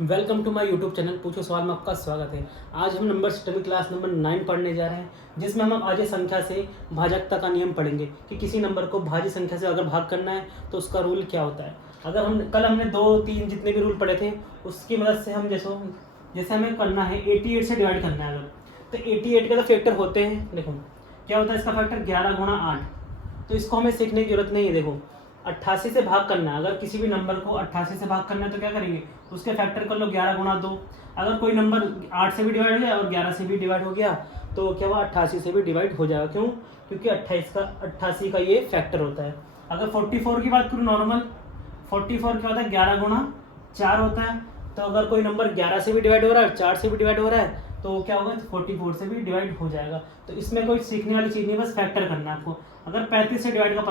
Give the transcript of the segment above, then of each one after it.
Welcome to my YouTube channel पूछो सवाल में आपका स्वागत है। आज हम नंबर सिस्टम क्लास नंबर 9 पढ़ने जा रहे हैं, जिसमें हम भाज्य संख्या से भाजकता का नियम पढ़ेंगे कि किसी नंबर को भाज्य संख्या से अगर भाग करना है तो उसका रूल क्या होता है। अगर हम कल हमने 2-3 जितने भी रूल पढ़े थे उसकी मदद से हम जैसे हमें करना है 88 से डिवाइड करना है अगर, तो 88 के तो फैक्टर होते हैं। देखो क्या होता है इसका फैक्टर 11 गुणा 8, तो इसको हमें सीखने की जरूरत नहीं है। देखो 88 से भाग करना है, अगर किसी भी नंबर को 88 से भाग करना है तो क्या करेंगे, उसके फैक्टर कर लो 11 गुणा 2। अगर कोई नंबर 8 से भी डिवाइड हो गया और 11 से भी डिवाइड हो गया तो क्या हुआ 88 से भी डिवाइड हो जाएगा। क्यों? क्योंकि 88 का ये फैक्टर होता है। अगर 44 की बात करूँ नॉर्मल, 44 क्या होता है 11 गुणा 4 होता है। तो अगर कोई नंबर 11 से भी डिवाइड हो रहा है, 4 से भी डिवाइड हो रहा है तो क्या होगा 44 से भी डिवाइड हो जाएगा। तो इसमें कोई सीखने वाली चीज़ नहीं, बस फैक्टर करना है आपको। अगर 35 से डिवाइड का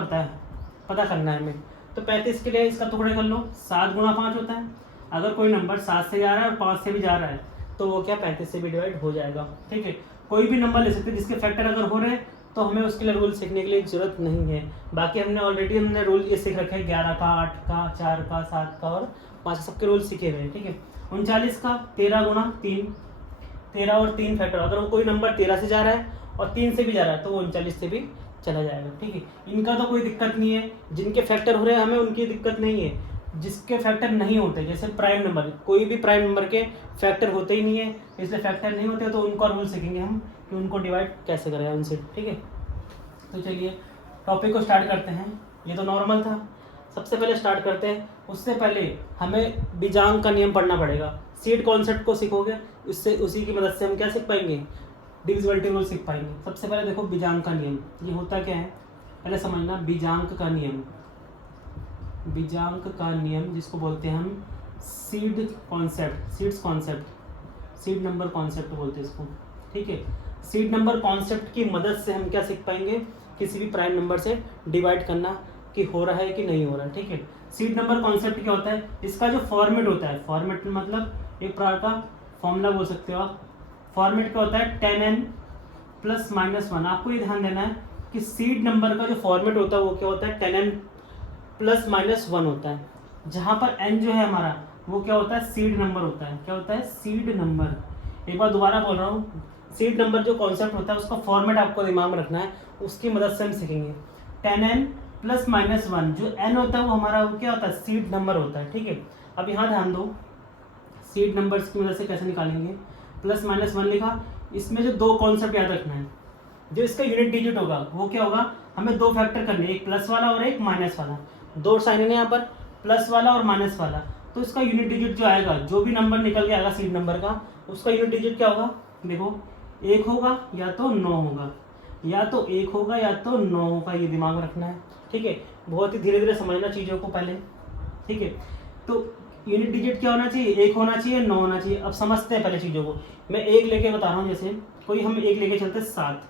पता करना है हमें, तो 35 के लिए इसका टुकड़े कर लो, 7 गुणा 5 होता है। अगर कोई नंबर 7 से जा रहा है और 5 से भी जा रहा है तो वो क्या 35 से भी डिवाइड हो जाएगा। ठीक है, कोई भी नंबर ले सकते हैं जिसके फैक्टर अगर हो रहे हैं तो हमें उसके लिए रूल सीखने के लिए जरूरत नहीं है। बाकी हमने रूल ये सीख रखे हैं 11 का, 8 का, 4 का, 7 का और 5 सबके रूल सीखे हुए हैं। ठीक है, 39 का 13 गुणा 3, 13 और 3 फैक्टर, अगर वो कोई नंबर 13 से जा रहा है और 3 से भी जा रहा है तो वो 39 से भी चला जाएगा। ठीक है, इनका तो कोई दिक्कत नहीं है, जिनके फैक्टर हो रहे हैं हमें उनकी दिक्कत नहीं है। जिसके फैक्टर नहीं होते, जैसे प्राइम नंबर, कोई भी प्राइम नंबर के फैक्टर होते ही नहीं है, इसलिए फैक्टर नहीं होते तो उनका रूल सीखेंगे हम कि उनको डिवाइड कैसे करें उनसे। ठीक है, तो चलिए टॉपिक को स्टार्ट करते हैं। ये तो नॉर्मल था, सबसे पहले स्टार्ट करते हैं। उससे पहले हमें बीजांक का नियम पढ़ना पड़ेगा। सीड कॉन्सेप्ट को सीखोगे, उससे उसी की मदद से हम क्या सीख पाएंगे, डिविजिबिलिटी रूल सीख पाएंगे। सबसे पहले देखो बीजांक का नियम, ये होता क्या है पहले समझना। बीजांक का नियम, बीजांक का नियम जिसको बोलते हैं हम seed concept, seed number concept बोलते हैं इसको। ठीक है, सीड नंबर कॉन्सेप्ट की मदद से हम क्या सीख पाएंगे, किसी भी प्राइम नंबर से डिवाइड करना कि हो रहा है कि नहीं हो रहा है। ठीक है, सीड नंबर कॉन्सेप्ट क्या होता है, इसका जो फॉर्मेट होता है, फॉर्मेट मतलब एक प्रकार का फॉर्मूला बोल सकते हो आप। फॉर्मेट क्या होता है 10n प्लस माइनस 1। आपको ये ध्यान देना है कि सीड नंबर का जो फॉर्मेट होता है वो क्या होता है 10n प्लस माइनस 1 होता है। जहाँ पर n जो है हमारा वो क्या होता है सीड नंबर होता है। क्या होता है सीड नंबर। एक बार दोबारा बोल रहा हूँ, सीड नंबर जो कॉन्सेप्ट होता है उसका फॉर्मेट आपको दिमाग में रखना है, उसकी मदद से हम सीखेंगे। 10n प्लस माइनस 1, जो n होता है वो हमारा वो क्या होता है सीड नंबर होता है। ठीक है, अब यहाँ ध्यान दो, सीड नंबर्स की मदद से कैसे निकालेंगे। प्लस माइनस 1 लिखा, इसमें जो दो कॉन्सेप्ट याद रखना है, जो इसका यूनिट डिजिट होगा वो क्या होगा, हमें दो फैक्टर करने, एक प्लस वाला और एक माइनस वाला। दो साइन है यहाँ पर, प्लस वाला और माइनस वाला, तो इसका यूनिट डिजिट जो आएगा, जो भी नंबर निकल के आएगा सीड नंबर का, उसका यूनिट डिजिट क्या होगा। देखो 1 होगा या तो 9 होगा, या तो 1 होगा या तो 9 होगा, ये दिमाग में रखना है। ठीक है, बहुत ही धीरे धीरे समझना चीज़ों को पहले। ठीक है, तो यूनिट डिजिट क्या होना चाहिए, 1 होना चाहिए, 9 होना चाहिए। अब समझते हैं पहले चीज़ों को। मैं एक लेके बता रहा हूँ, जैसे कोई हम एक लेके चलते हैं 7।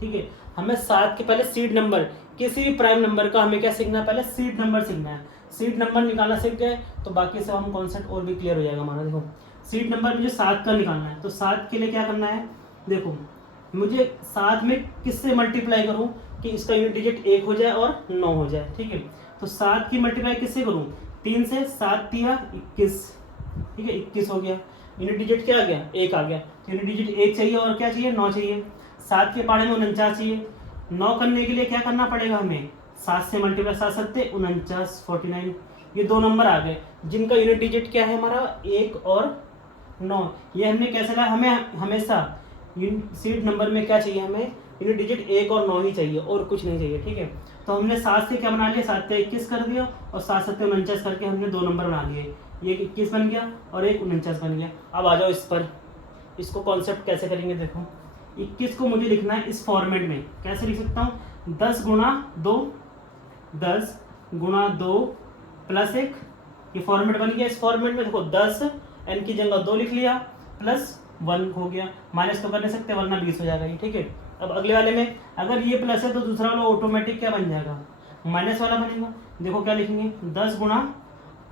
ठीक है, हमें 7 के पहले सीड नंबर, किसी भी प्राइम नंबर का हमें क्या सीखना है, पहले सीड नंबर सीखना है। सीड नंबर निकालना सीख गए तो बाकी सब हम कॉन्सेप्ट और भी क्लियर हो जाएगा हमारा। देखो सीड नंबर मुझे 7 का निकालना है, तो 7 के लिए क्या करना है, देखो मुझे 7 में किससे मल्टीप्लाई करूँ कि इसका यूनिट डिजिट 1 हो जाए और 9 हो जाए। ठीक है, तो 7 की मल्टीप्लाई किससे करूँ, 3 से, 7 तिया 21। ठीक है, 21 हो गया, यूनिट डिजिट क्या आ गया 1 आ गया। यूनिट डिजिट 1 चाहिए और क्या चाहिए 9 चाहिए। 7 के पहाड़े में 49 चाहिए। 9 करने के लिए क्या करना पड़ेगा हमें, 7 से मल्टीप्लाई, 7 7 49, 49। ये दो नंबर आ गए जिनका यूनिट डिजिट क्या है हमारा 1 और 9। ये हमने कैसे लाया, हमें हमेशा सीड नंबर में क्या चाहिए, हमें यूनिट डिजिट 1 और 9 ही चाहिए और कुछ नहीं चाहिए। ठीक है, तो हमने 7 से क्या बना लिया, 7 से 21 कर दिया और 7 7 49 करके हमने दो नंबर बना लिए। ये 21 बन गया और एक 49 बन गया। अब आ जाओ इस पर, इसको कॉन्सेप्ट कैसे करेंगे। देखो 21 को मुझे लिखना है इस फॉर्मेट में, कैसे लिख सकता हूँ, 10 गुणा 2, 10 गुणा 2 प्लस 1, ये फॉर्मेट बन गया। इस फॉर्मेट में देखो 10 n की जगह 2 लिख लिया, प्लस 1 हो गया, माइनस तो कर नहीं सकते वरना 20 हो जाएगा ये। ठीक है, अब अगले वाले में अगर ये प्लस है तो दूसरा वाला ऑटोमेटिक क्या बन जाएगा, माइनस वाला बनेगा। देखो क्या लिखेंगे, 10 गुणा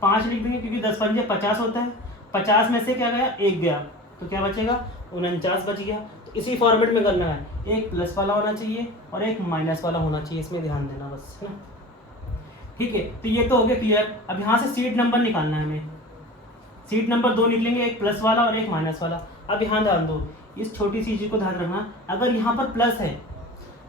5 लिख देंगे, क्योंकि 10 5 50 होता है। 50 में से क्या गया, 1 गया, तो क्या बचेगा 49 बच गया। तो इसी फॉर्मेट में करना है, एक प्लस वाला होना चाहिए और एक माइनस वाला होना चाहिए, इसमें ध्यान देना बस, है ना। ठीक है, तो ये तो हो गया क्लियर। अब यहाँ से सीड नंबर निकालना है हमें। सीट नंबर 2 निकलेंगे, एक प्लस वाला और एक माइनस वाला। अब यहाँ ध्यान दो, इस छोटी सी चीज़ को ध्यान रखना, अगर यहाँ पर प्लस है,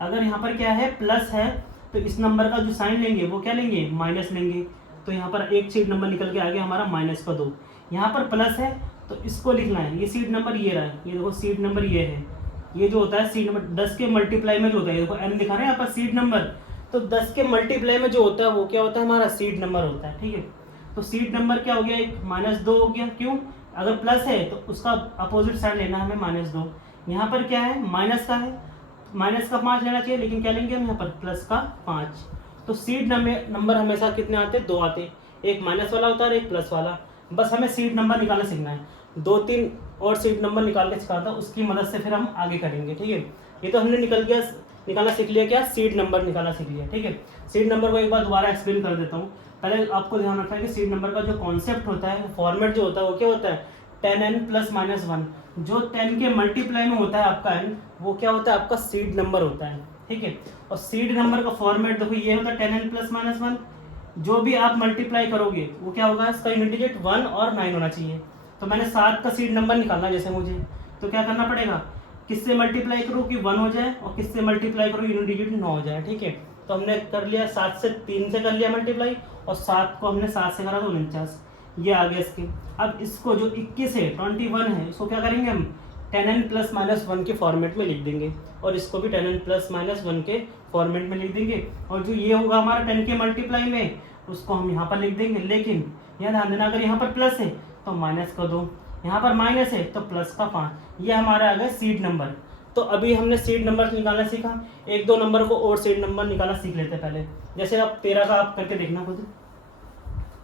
अगर यहाँ पर क्या है प्लस है, तो इस नंबर का जो साइन लेंगे वो क्या लेंगे, माइनस लेंगे। तो यहाँ पर एक सीट नंबर निकल के आ गया हमारा -2। यहाँ पर प्लस है तो इसको लिखना है, ये सीट नंबर ये रहा है, ये देखो सीट नंबर ये है, ये जो होता है सीट नंबर 10 के मल्टीप्लाई में जो होता है, देखो n दिखा रहे हैं यहाँ पर सीट नंबर, तो 10 के मल्टीप्लाई में जो होता है वो क्या होता है, हमारा सीट नंबर होता है। ठीक है, तो सीट नंबर क्या हो गया, एक -2 हो गया। क्यों, अगर प्लस है तो उसका अपोजिट साइड लेना है हमें -2। यहाँ पर क्या है, माइनस का है, माइनस का 5 लेना चाहिए, लेकिन क्या लेंगे हम यहाँ पर प्लस का 5। तो सीट नंबर हमेशा कितने आते हैं, 2 आते हैं, एक माइनस वाला होता है और एक प्लस वाला। बस हमें सीट नंबर निकालना सीखना है, 2-3 और सीट नंबर निकाल के सिखाता, उसकी मदद से फिर हम आगे करेंगे। ठीक है, ये तो हमने निकालना सीख लिया, क्या सीट नंबर निकालना सीख लिया। ठीक है, सीट नंबर को एक बार दोबारा एक्सप्लेन कर देता हूँ। पहले आपको ध्यान रखना है कि सीट नंबर का जो कॉन्सेप्ट होता है, फॉर्मेट जो होता है वो क्या होता है, 10n + -1। जो 10 के मल्टीप्लाई में होता है आपका n, वो क्या होता है, आपका सीट नंबर होता है। ठीक है, और सीट नंबर का फॉर्मेट देखो ये होता है 10n + -1। जो भी आप मल्टीप्लाई करोगे वो क्या होगा, इसका यूनिट डिजिट 1 और 9 होना चाहिए। तो मैंने 7 का सीट नंबर निकालना जैसे मुझे, तो क्या करना पड़ेगा, किससे मल्टीप्लाई करूँ कि 1 हो जाए, और किससे मल्टीप्लाई करूँ यूनिट डिजिट 9 हो जाए। ठीक है, तो हमने कर लिया 7 से 3 से कर लिया मल्टीप्लाई, और 7 को हमने 7 से करा तो 49, ये आ गया इसके। अब इसको जो 21 है, 21 है, इसको क्या करेंगे हम 10n + -1 के फॉर्मेट में लिख देंगे, और इसको भी 10n + -1 के फॉर्मेट में लिख देंगे। और जो ये होगा हमारा 10 के मल्टीप्लाई में, उसको हम यहाँ पर लिख देंगे। लेकिन यहाँ ध्यान देना, अगर यहाँ पर प्लस है तो माइनस का 2, यहाँ पर माइनस है तो प्लस का 5, ये हमारा आ गया सीट नंबर। तो अभी हमने सीट नंबर निकालना सीखा, 1-2 नंबर को और सीट नंबर निकालना सीख लेते हैं पहले। जैसे अब 13 का आप करके देखना खुद,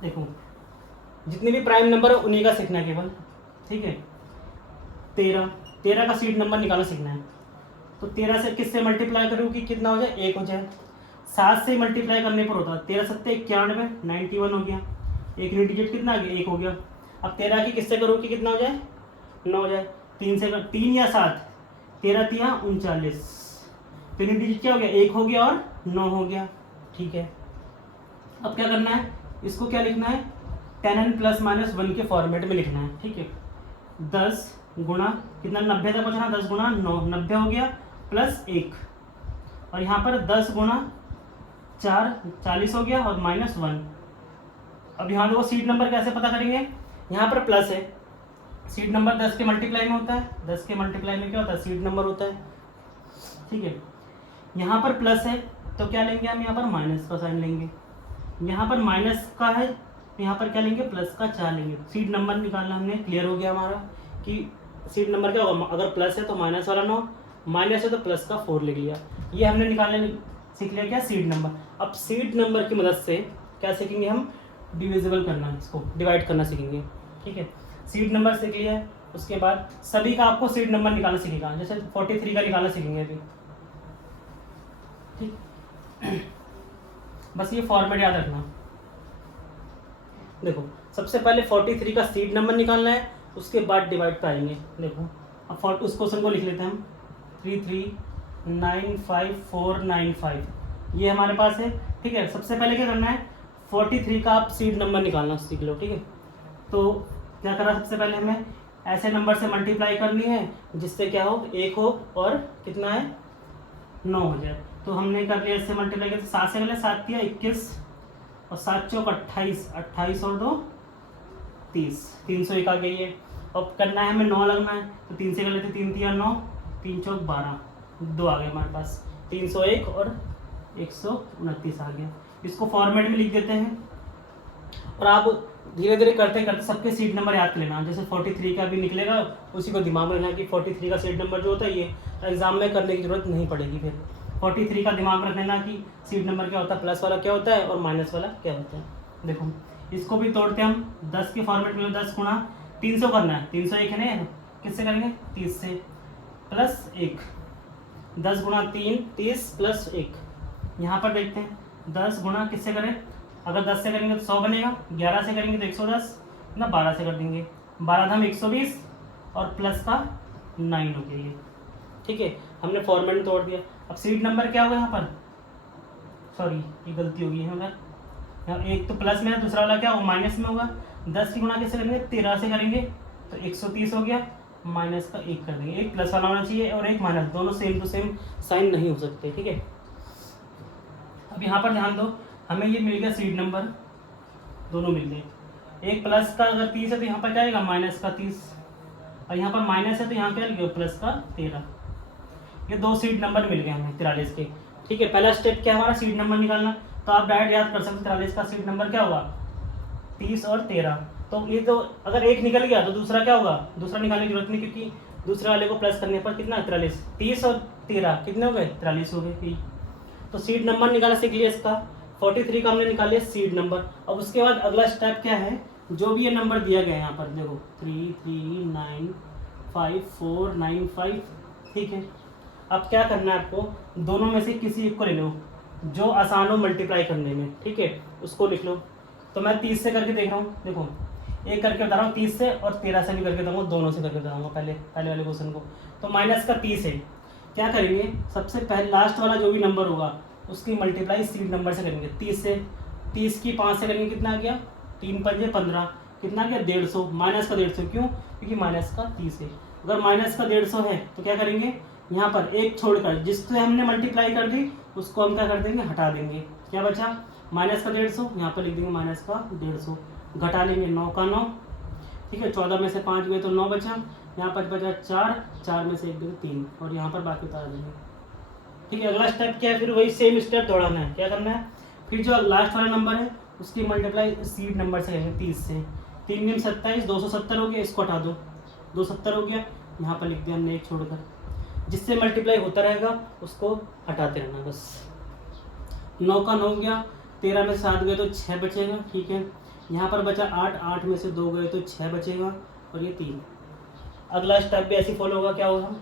देखो जितने भी प्राइम नंबर है उन्हीं का सीखना है केवल। ठीक है, 13 का सीट नंबर निकालना सीखना है। तो 13 से किससे मल्टीप्लाई करूँ कि कितना हो जाए, 1 हो जाए। 7 से मल्टीप्लाई करने पर होता है 13 7 91, 91 हो गया, एक यूनिट डिजिट कितना आ गया, 1 हो गया। अब 13 की किससे करूँ कि कितना हो जाए, 9 हो जाए। 3 से 3 या 7, 13 3 39, तो यूनिट डिजिट क्या हो गया, 1 हो गया और 9 हो गया। ठीक है, अब क्या करना है, इसको क्या लिखना है, 10n + -1 के फॉर्मेट में लिखना है। ठीक है, 10 गुणा कितना, 90 तक पहुँचना, 10 गुणा 9, 90 हो गया, प्लस 1, और यहाँ पर 10 गुणा 4, 40 हो गया, और -1। अब यहाँ देखो सीट नंबर कैसे पता करेंगे, यहाँ पर प्लस है, सीट नंबर 10 के मल्टीप्लाई में होता है, 10 के मल्टीप्लाई में क्या होता है, सीट नंबर होता है। ठीक है, यहाँ पर प्लस है तो क्या लेंगे हम, यहाँ पर माइनस का साइन लेंगे। यहाँ पर माइनस का है, यहाँ पर क्या लेंगे, प्लस का 4 लेंगे। सीट नंबर निकालना हमने क्लियर हो गया हमारा कि सीट नंबर क्या होगा, अगर प्लस है तो माइनस वाला 9, माइनस है तो प्लस का 4 लिख लिया। ये हमने निकालने सीख लिया क्या, सीट नंबर। अब सीट नंबर की मदद से क्या सीखेंगे हम, डिविजिबल करना, इसको डिवाइड करना सीखेंगे। ठीक है, सीट नंबर सीख लिया है, उसके बाद सभी का आपको सीट नंबर निकालना सीखेगा। जैसे 43 का निकालना सीखेंगे अभी। ठीक, बस ये फॉर्मेट याद रखना। देखो सबसे पहले 43 का सीट नंबर निकालना है, उसके बाद डिवाइड पे आएंगे। देखो अब उस क्वेश्चन को लिख लेते हैं हम, 3395495 ये हमारे पास है। ठीक है, सबसे पहले क्या करना है, 43 का आप सीट नंबर निकालना सीख लो। ठीक है, तो क्या करना, सबसे पहले हमें ऐसे नंबर से मल्टीप्लाई करनी है जिससे क्या हो, 1 हो और कितना है, 9 हो जाए। तो हमने कर लिया, इससे मल्टीप्लाई किया, 7 से कर लिया, 7 या 21, और 7 चौक 28, 28 और 2 30, 301 आ गई है। अब करना है हमें 9 लगना है, तो 3 से कर लेते, 3 3 9, 3 चौक 12, 2 आ गए हमारे पास, 301 और 129 आ गया। इसको फॉर्मेट में लिख देते हैं, और आप धीरे धीरे करते करते सबके सीट नंबर याद कर लेना। जैसे 43 का भी निकलेगा, उसी को दिमाग में रखना कि 43 का सीट नंबर जो होता है, ये एग्जाम में करने की जरूरत नहीं पड़ेगी। फिर 43 का दिमाग में रख लेना कि सीट नंबर क्या होता है, प्लस वाला क्या होता है और माइनस वाला क्या होता है। देखो इसको भी तोड़ते हम, 10 के फॉर्मेट में 10 गुणा 300 करना है, 301 है ना, किससे करेंगे, 30 से, प्लस 1, 10 गुणा 3 30 प्लस 1। यहाँ पर देखते हैं 10 गुणा किससे करें, अगर 10 से करेंगे तो 100 बनेगा, 11 से करेंगे तो 110 ना, 12 से कर देंगे, 12 धाम 120 और प्लस का 9 हो गया ये। ठीक है, हमने फॉर्मेट में तोड़ दिया। अब सीट नंबर क्या होगा यहाँ पर, सॉरी ये गलती होगी है, यहाँ एक तो प्लस में है, दूसरा वाला क्या वो माइनस में होगा। 10 की गुणा कैसे करेंगे, 13 से करेंगे तो 130 हो गया, माइनस का 1 कर देंगे, एक प्लस वाला होना चाहिए और एक माइनस, दोनों सेम टू सेम साइन नहीं हो सकते, ठीक है। अब यहाँ पर ध्यान दो, हमें ये मिल गया सीड नंबर, दोनों मिल गए, एक प्लस का अगर 30 है तो यहाँ पर क्या आएगा माइनस का 30, और यहाँ पर माइनस है तो यहाँ क्या लिखेगा प्लस का 13। ये दो सीड नंबर मिल गए हमें 43 के, ठीक है। पहला स्टेप क्या हमारा सीड नंबर निकालना, तो आप डायरेक्ट याद कर सकते 43 का सीड नंबर क्या होगा 30 और 13। तो ये तो अगर एक निकल गया तो दूसरा क्या होगा, दूसरा निकालने की जरूरत नहीं, क्योंकि दूसरे वाले को प्लस करने पर कितना 43, 30 और 13 कितने हो गए 43 हो गए। तो सीड नंबर निकालना सीख लिया इसका, 43 का हमने निकाल लिया सीड नंबर। अब उसके बाद अगला स्टेप क्या है, जो भी ये नंबर दिया गया है यहाँ पर देखो 3395495, ठीक है। अब क्या करना है आपको, दोनों में से किसी एक को ले लो जो आसान हो मल्टीप्लाई करने में, ठीक है, उसको लिख लो। तो मैं 30 से करके देख रहा हूँ, देखो एक करके बता रहा हूँ 30 से, और 13 से भी करके बताऊँगा, दोनों से करके बताऊँगा पहले वाले क्वेश्चन को। तो माइनस का 30 है, क्या करेंगे सबसे पहले लास्ट वाला जो भी नंबर होगा उसकी मल्टीप्लाई सीड नंबर से करेंगे। 30 से, 30 की 5 से करेंगे, कितना आ गया 3 पंजे 15, कितना आ गया 150, माइनस का 150, क्यों, क्योंकि माइनस का 30 है। अगर माइनस का 150 है तो क्या करेंगे, यहाँ पर एक छोड़कर जिससे हमने मल्टीप्लाई कर दी उसको हम क्या कर देंगे, हटा देंगे, क्या बचा माइनस का 150, यहाँ पर लिख देंगे माइनस का 150, घटा लेंगे 9 का 9, ठीक है। 14 में से 5 गए तो 9 बचा, यहाँ पर बचा 4, 4 में से 1 गए 3, और यहाँ पर बाकी उतार देंगे, ठीक है। अगला स्टेप क्या है, फिर वही सेम स्टेप दोहराना है, क्या करना है, फिर जो लास्ट वाला नंबर है उसकी मल्टीप्लाई सीड नंबर से करेंगे 30 से, 3 निम 27, 270 हो गया, इसको हटा दो, 270 हो गया, यहाँ पर लिख दिया हमने एक छोड़कर, जिससे मल्टीप्लाई होता रहेगा उसको हटाते रहना बस। 9 का 9 गया, 13 में से 7 गए तो 6 बचेगा, ठीक है। यहाँ पर बचा 8, 8 में से 2 गए तो 6 बचेगा, और ये 3। अगला स्टेप भी ऐसे फॉलो होगा, क्या होगा,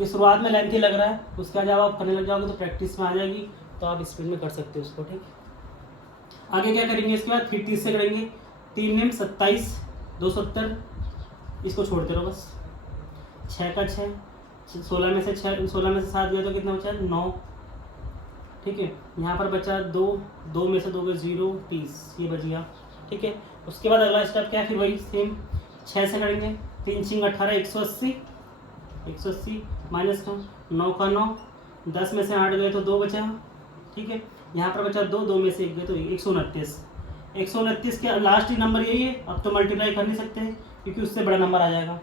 ये शुरुआत में लेंथी लग रहा है, उसका जब आप करने लग जाओगे तो प्रैक्टिस में आ जाएगी, तो आप स्पीड में कर सकते हो उसको, ठीक है। आगे क्या करेंगे, इसके बाद फिर 30 से करेंगे, 3 निम 27, 270, इसको छोड़ते रहो बस, 6 का 6, 16 में से 6, 16 में से 7 गए तो कितना बचा 9, ठीक है। यहाँ पर बचा 2, 2 में से 2 गए 0, 30, ये बच गया, ठीक है। उसके बाद अगला स्टेप क्या है, फिर वही सेम 6 से करेंगे, 3 छिंग 18, 180, 180 माइनस का 9 का 9, 10 में से 8 गए तो 2 बचा, ठीक है। यहाँ पर बचा 2, 2 में से 1 गए तो 129, 129 के लास्ट ही नंबर यही है, अब तो मल्टीप्लाई कर नहीं सकते हैं क्योंकि उससे बड़ा नंबर आ जाएगा।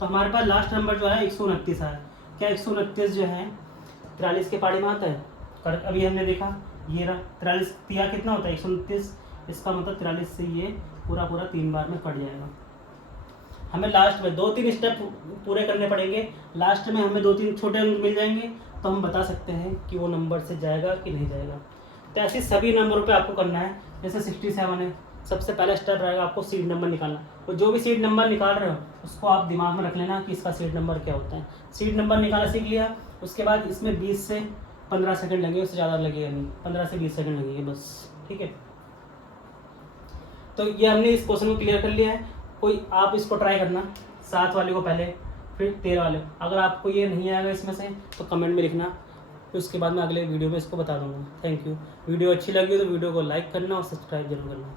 तो हमारे पास लास्ट नंबर जो है 129 आया। क्या 129 जो है 43 के पारी में आता है, अभी हमने देखा ये रहा 43, तिया कितना होता है 129, इसका मतलब 43 से ये पूरा 3 बार में कट जाएगा। हमें लास्ट में 2-3 स्टेप पूरे करने पड़ेंगे, लास्ट में हमें 2-3 छोटे अंक मिल जाएंगे तो हम बता सकते हैं कि वो नंबर से जाएगा कि नहीं जाएगा। तो ऐसे सभी नंबरों पे आपको करना है। जैसे 67 है, सबसे पहला स्टेप रहेगा आपको सीड नंबर निकालना, और जो भी सीड नंबर निकाल रहे हो उसको आप दिमाग में रख लेना कि इसका सीड नंबर क्या होता है। सीड नंबर निकालना सीख लिया, उसके बाद इसमें 20 से 15 सेकंड लगेंगे, उससे ज़्यादा लगेगा नहीं, 15 से 20 सेकंड लगेंगे बस, ठीक है। तो ये हमने इस क्वेश्चन को क्लियर कर लिया है। कोई आप इसको ट्राई करना 7 वाले को पहले, फिर 13 वाले। अगर आपको ये नहीं आएगा इसमें से तो कमेंट में लिखना, फिर उसके बाद मैं अगले वीडियो में इसको बता दूंगा। Thank you. वीडियो अच्छी लगी तो वीडियो को लाइक करना और सब्सक्राइब जरूर करना।